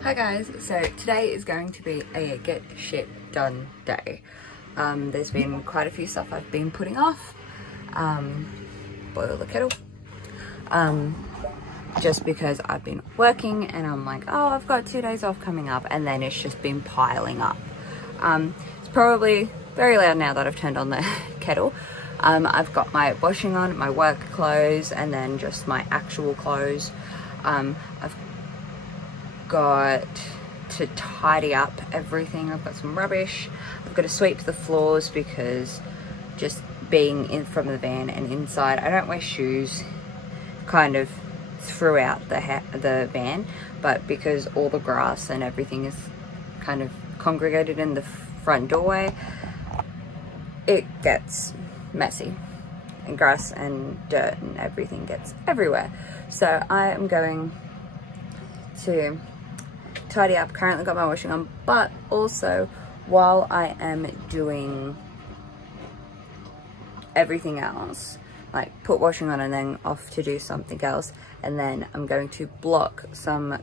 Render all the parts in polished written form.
Hi guys, so today is going to be a get shit done day. There's been quite a few stuff I've been putting off. Boil the kettle. Just because I've been working and I'm like, oh, I've got 2 days off coming up, and then it's just been piling up. It's probably very loud now that I've turned on the kettle. I've got my washing on, my work clothes, and then just my actual clothes. I've got to tidy up everything. I've got some rubbish. I've got to sweep the floors because just being in from the van and inside, I don't wear shoes kind of throughout the van, but because all the grass and everything is kind of congregated in the front doorway, it gets messy, and grass and dirt and everything gets everywhere. So I am going to tidy up. Currently got my washing on, but also while I am doing everything else, like put washing on and then off to do something else, and then I'm going to block some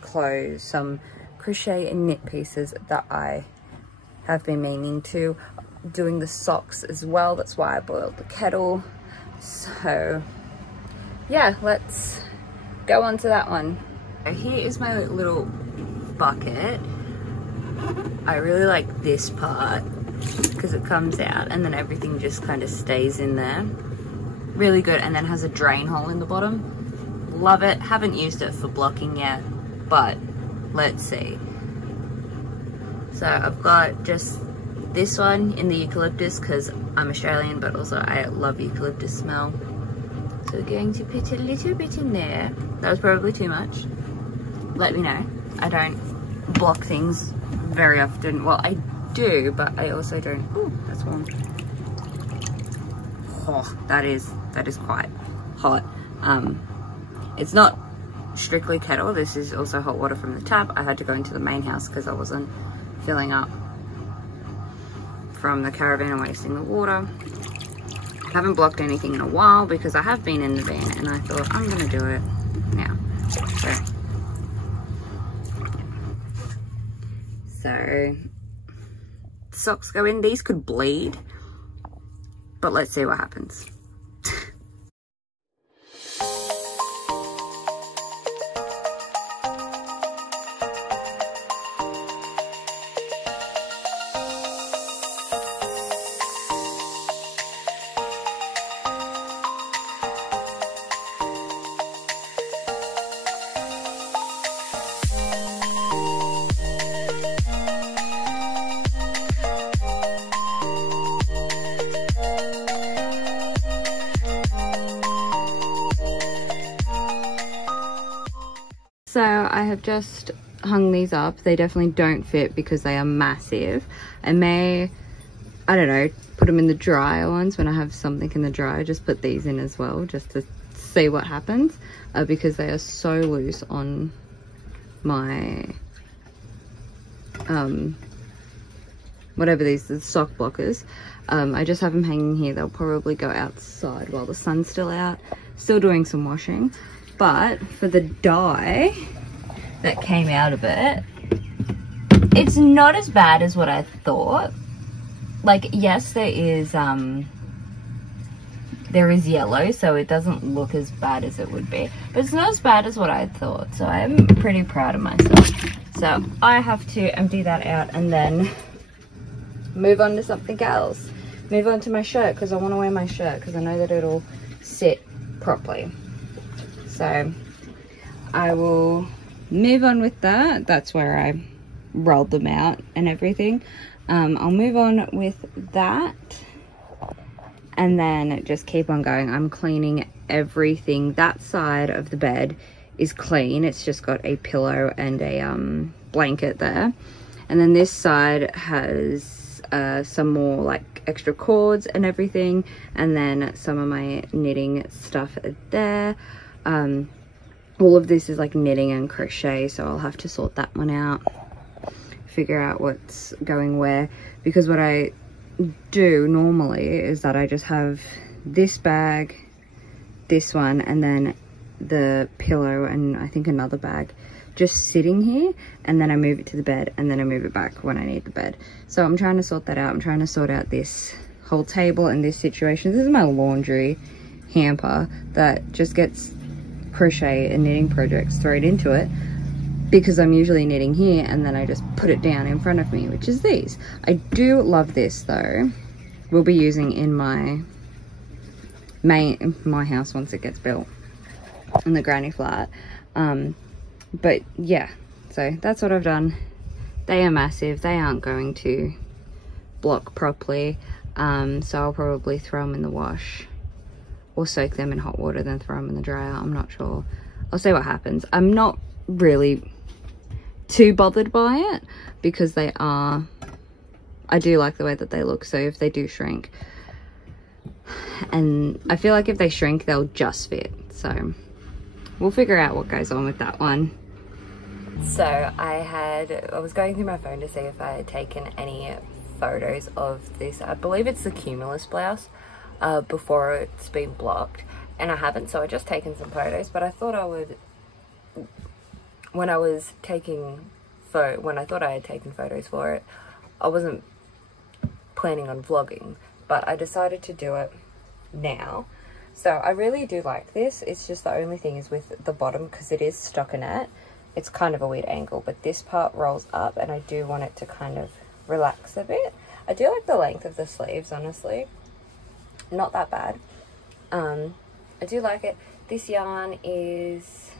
clothes, some crochet and knit pieces that I have been meaning to, doing the socks as well. That's why I boiled the kettle. So yeah, let's go on to that one. Here is my little bucket. I really like this part because it comes out and then everything just kind of stays in there. Really good, and then has a drain hole in the bottom. Love it. Haven't used it for blocking yet, but let's see. So I've got just this one in the eucalyptus because I'm Australian, but also I love eucalyptus smell. So we're going to put a little bit in there. That was probably too much. Let me know. I don't block things very often. Well, I do, but I also don't. Ooh, that's warm. Oh, that is quite hot. It's not strictly kettle. This is also hot water from the tap. I had to go into the main house because I wasn't filling up from the caravan and wasting the water. I haven't blocked anything in a while because I have been in the van, and I thought I'm gonna do it now. So socks go in. These could bleed, but let's see what happens. So I have just hung these up. They definitely don't fit because they are massive. I may, I don't know, put them in the dryer ones when I have something in the dryer. Just put these in as well just to see what happens, because they are so loose on my whatever these, the sock blockers. I just have them hanging here. They'll probably go outside while the sun's still out. Still doing some washing. But for the dye that came out of it, it's not as bad as what I thought. Like, yes, there is yellow, so it doesn't look as bad as it would be. But it's not as bad as what I thought, so I'm pretty proud of myself. So I have to empty that out and then move on to something else. Move on to my shirt, because I want to wear my shirt because I know that it'll sit properly. So I will move on with that. That's where I rolled them out and everything. I'll move on with that and then just keep on going. I'm cleaning everything. That side of the bed is clean. It's just got a pillow and a blanket there. And then this side has some more like extra cords and everything. And then some of my knitting stuff there. All of this is like knitting and crochet, so I'll have to sort that one out, figure out what's going where, because what I do normally is that I just have this bag, this one, and then the pillow and I think another bag just sitting here, and then I move it to the bed, and then I move it back when I need the bed. So I'm trying to sort that out. I'm trying to sort out this whole table and this situation. This is my laundry hamper that just gets crochet and knitting projects thrown into it, because I'm usually knitting here and then I just put it down in front of me, which is these. I do love this though. We'll be using in my house once it gets built, in the granny flat. But yeah, so that's what I've done. They are massive. They aren't going to block properly, so I'll probably throw them in the wash or soak them in hot water, then throw them in the dryer. I'm not sure. I'll see what happens. I'm not really too bothered by it, because they are, I do like the way that they look. So if they do shrink, and I feel like if they shrink, they'll just fit. So we'll figure out what goes on with that one. So I was going through my phone to see if I had taken any photos of this. I believe it's the Cumulus blouse before it's been blocked, and I haven't, so I just taken some photos. But I thought I would, when I thought I had taken photos for it, I wasn't planning on vlogging, but I decided to do it now. So I really do like this. It's just the only thing is with the bottom, because it is stockinette. It's kind of a weird angle, but this part rolls up, and I do want it to kind of relax a bit. I do like the length of the sleeves, honestly. Not that bad. I do like it. This yarn is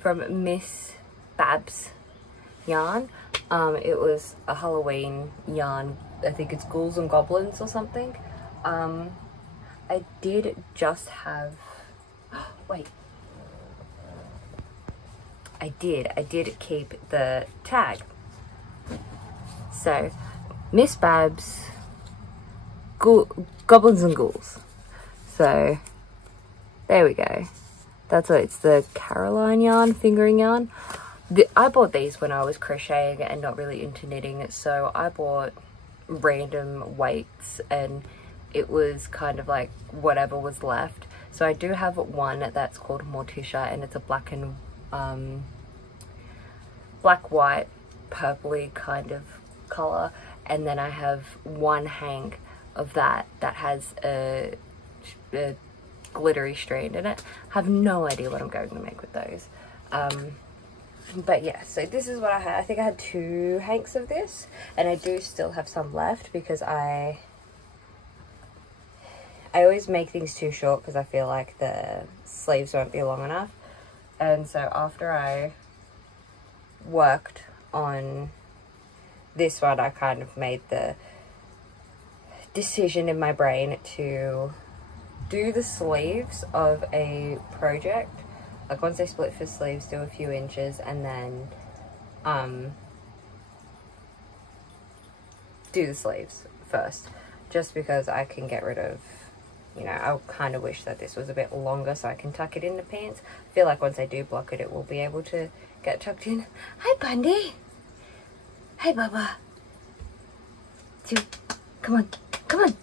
from Miss Babs yarn. It was a Halloween yarn. I think it's Ghouls and Goblins or something. I did just have, wait. I did keep the tag. So, Miss Babs, Goblins and Ghouls. So, there we go. That's what it's the Caroline yarn, fingering yarn. I bought these when I was crocheting and not really into knitting, so I bought random weights, and it was kind of like whatever was left. So I do have one that's called Morticia, and it's a black and black, white, purpley kind of color. And then I have one hank of that has a glittery strand in it. I have no idea what I'm going to make with those. But yeah, so this is what I had. I think I had 2 hanks of this, and I do still have some left, because I always make things too short because I feel like the sleeves won't be long enough. And so after I worked on this one, I kind of made the decision in my brain to do the sleeves of a project. Like once I split for sleeves, do a few inches, and then do the sleeves first, just because I can get rid of, you know, I kind of wish that this was a bit longer so I can tuck it in the pants. I feel like once I do block it, it will be able to get tucked in. Hi, Bundy. Hey, Bubba. Come on, come on.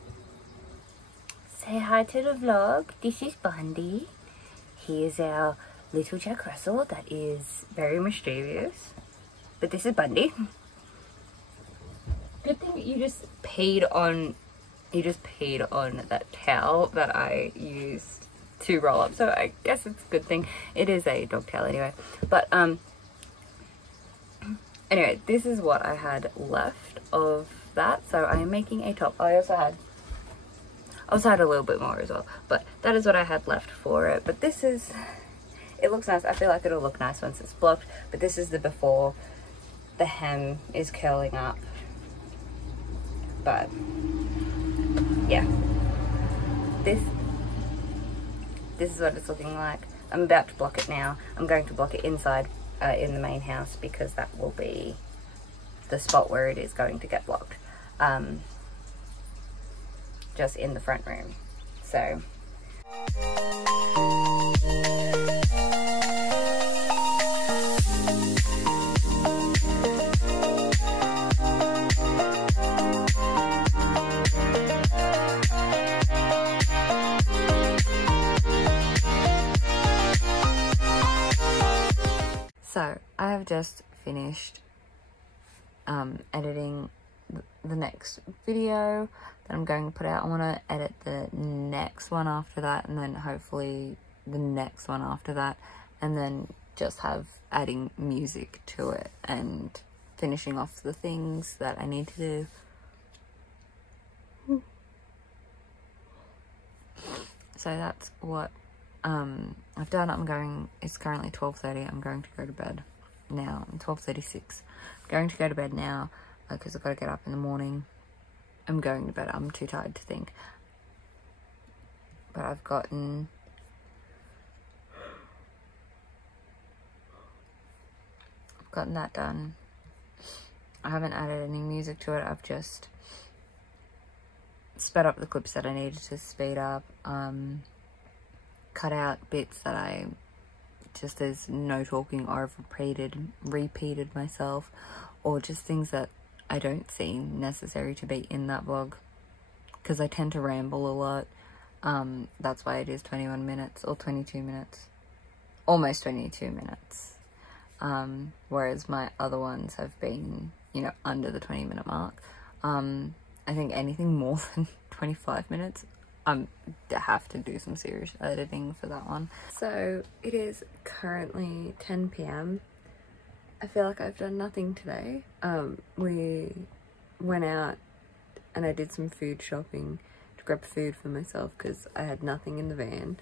Say hi to the vlog. This is Bundy. He is our little Jack Russell that is very mischievous. But this is Bundy. Good thing you just peed on that towel that I used to roll up. So I guess it's a good thing. It is a dog towel anyway. But anyway, this is what I had left of that. So I am making a top. I also had a little bit more as well, but that is what I had left for it. But this is, it looks nice. I feel like it'll look nice once it's blocked, but this is the before. The hem is curling up, but yeah, this is what it's looking like. I'm about to block it now. I'm going to block it inside in the main house, because that will be the spot where it is going to get blocked. Just in the front room. So So I have just finished editing the next video that I'm going to put out. I want to edit the next one after that, and then hopefully the next one after that, and then just have adding music to it and finishing off the things that I need to do. So that's what I've done. It's currently 12:30. I'm going to go to bed now. 12:36. I'm going to go to bed now because I've got to get up in the morning. I'm going to bed. I'm too tired to think. But I've gotten that done. I haven't added any music to it. I've just sped up the clips that I needed to speed up, cut out bits that there's no talking or I've repeated myself, or just things that I don't see necessary to be in that vlog, because I tend to ramble a lot. That's why it is 21 minutes or 22 minutes, almost 22 minutes. Whereas my other ones have been, you know, under the 20-minute mark. I think anything more than 25 minutes, I have to do some serious editing for that one. So it is currently 10 p.m. I feel like I've done nothing today. We went out and I did some food shopping to grab food for myself because I had nothing in the van.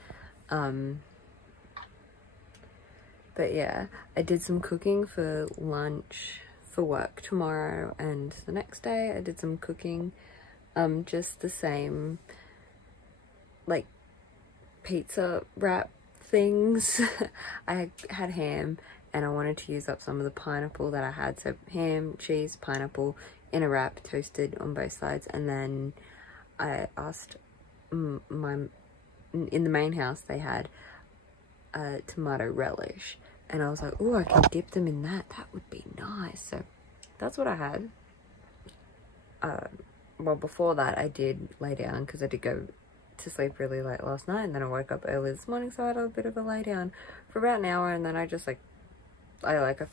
But yeah, I did some cooking for lunch for work tomorrow, and the next day I did some cooking, just the same, like, pizza wrap things. I had ham and I wanted to use up some of the pineapple that I had, so ham, cheese, pineapple in a wrap, toasted on both sides. And then I asked in the main house they had tomato relish, and I was like, oh, I can dip them in that would be nice. So that's what I had. Well, before that I did lay down because I did go to sleep really late last night, and then I woke up early this morning, so I had a bit of a lay down for about an hour, and then I just I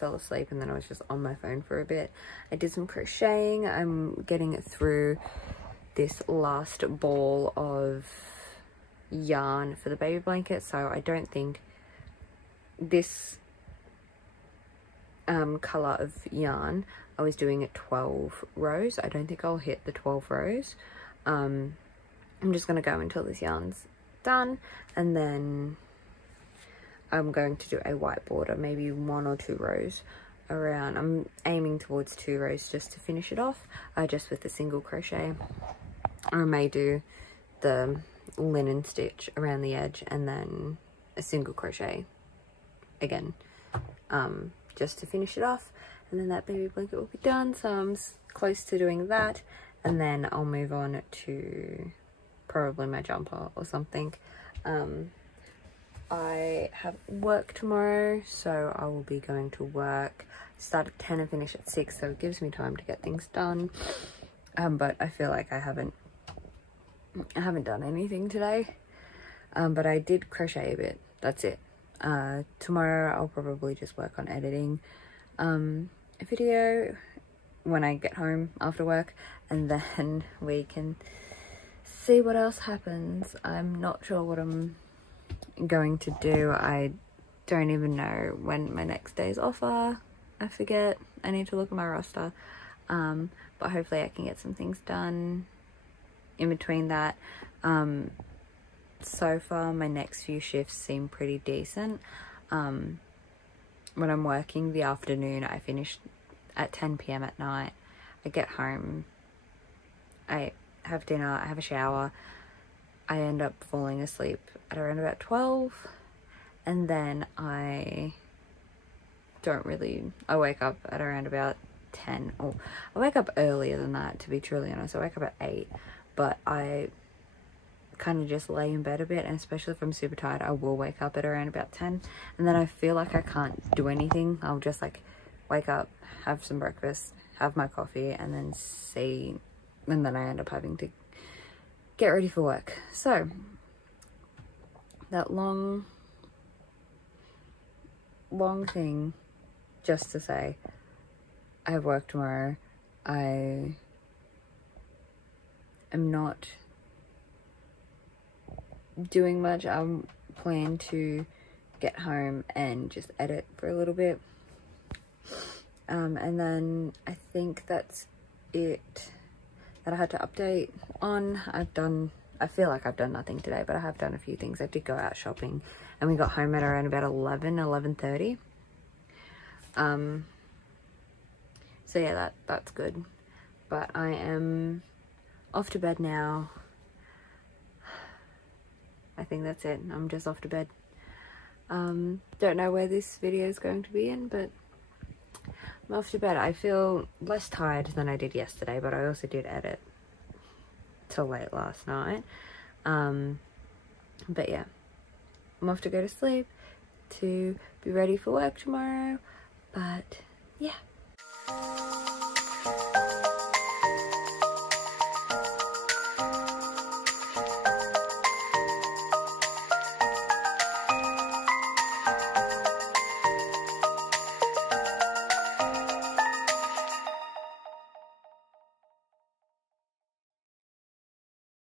fell asleep, and then I was just on my phone for a bit. I did some crocheting. I'm getting it through this last ball of yarn for the baby blanket, so I don't think this color of yarn, I was doing it 12 rows. I don't think I'll hit the 12 rows. I'm just going to go until this yarn's done, and then I'm going to do a white border, maybe 1 or 2 rows around. I'm aiming towards 2 rows just to finish it off, just with a single crochet. Or I may do the linen stitch around the edge and then a single crochet again, just to finish it off, and then that baby blanket will be done. So I'm close to doing that, and then I'll move on to probably my jumper or something. I have work tomorrow, so I will be going to work, start at 10 and finish at 6, so it gives me time to get things done. But I feel like I haven't done anything today. But I did crochet a bit. That's it. Tomorrow I'll probably just work on editing a video when I get home after work, and then we can see what else happens. I'm not sure what I'm going to do. I don't even know when my next days off are. I forget. I need to look at my roster. But hopefully I can get some things done in between that. So far my next few shifts seem pretty decent. When I'm working the afternoon, I finish at 10 p.m. at night. I get home, I have dinner, I have a shower, I end up falling asleep at around about 12, and then I wake up at around about 10, or I wake up earlier than that, to be truly honest. I wake up at 8, but I kind of just lay in bed a bit, and especially if I'm super tired, I will wake up at around about 10, and then I feel like I can't do anything. I'll just like wake up, have some breakfast, have my coffee, and then and then I end up having to get ready for work. So that long thing just to say I have work tomorrow. I am not doing much. I'm planning to get home and just edit for a little bit. And then I think that's it that I had to update on. I feel like I've done nothing today, but I have done a few things. I did go out shopping and we got home at around about 11:30. So yeah, that's good. But I am off to bed now. I think that's it. I'm just off to bed. Don't know where this video is going to be in, but I'm off to bed. I feel less tired than I did yesterday, but I also did edit till late last night. But yeah, I'm off to go to sleep to be ready for work tomorrow. But yeah.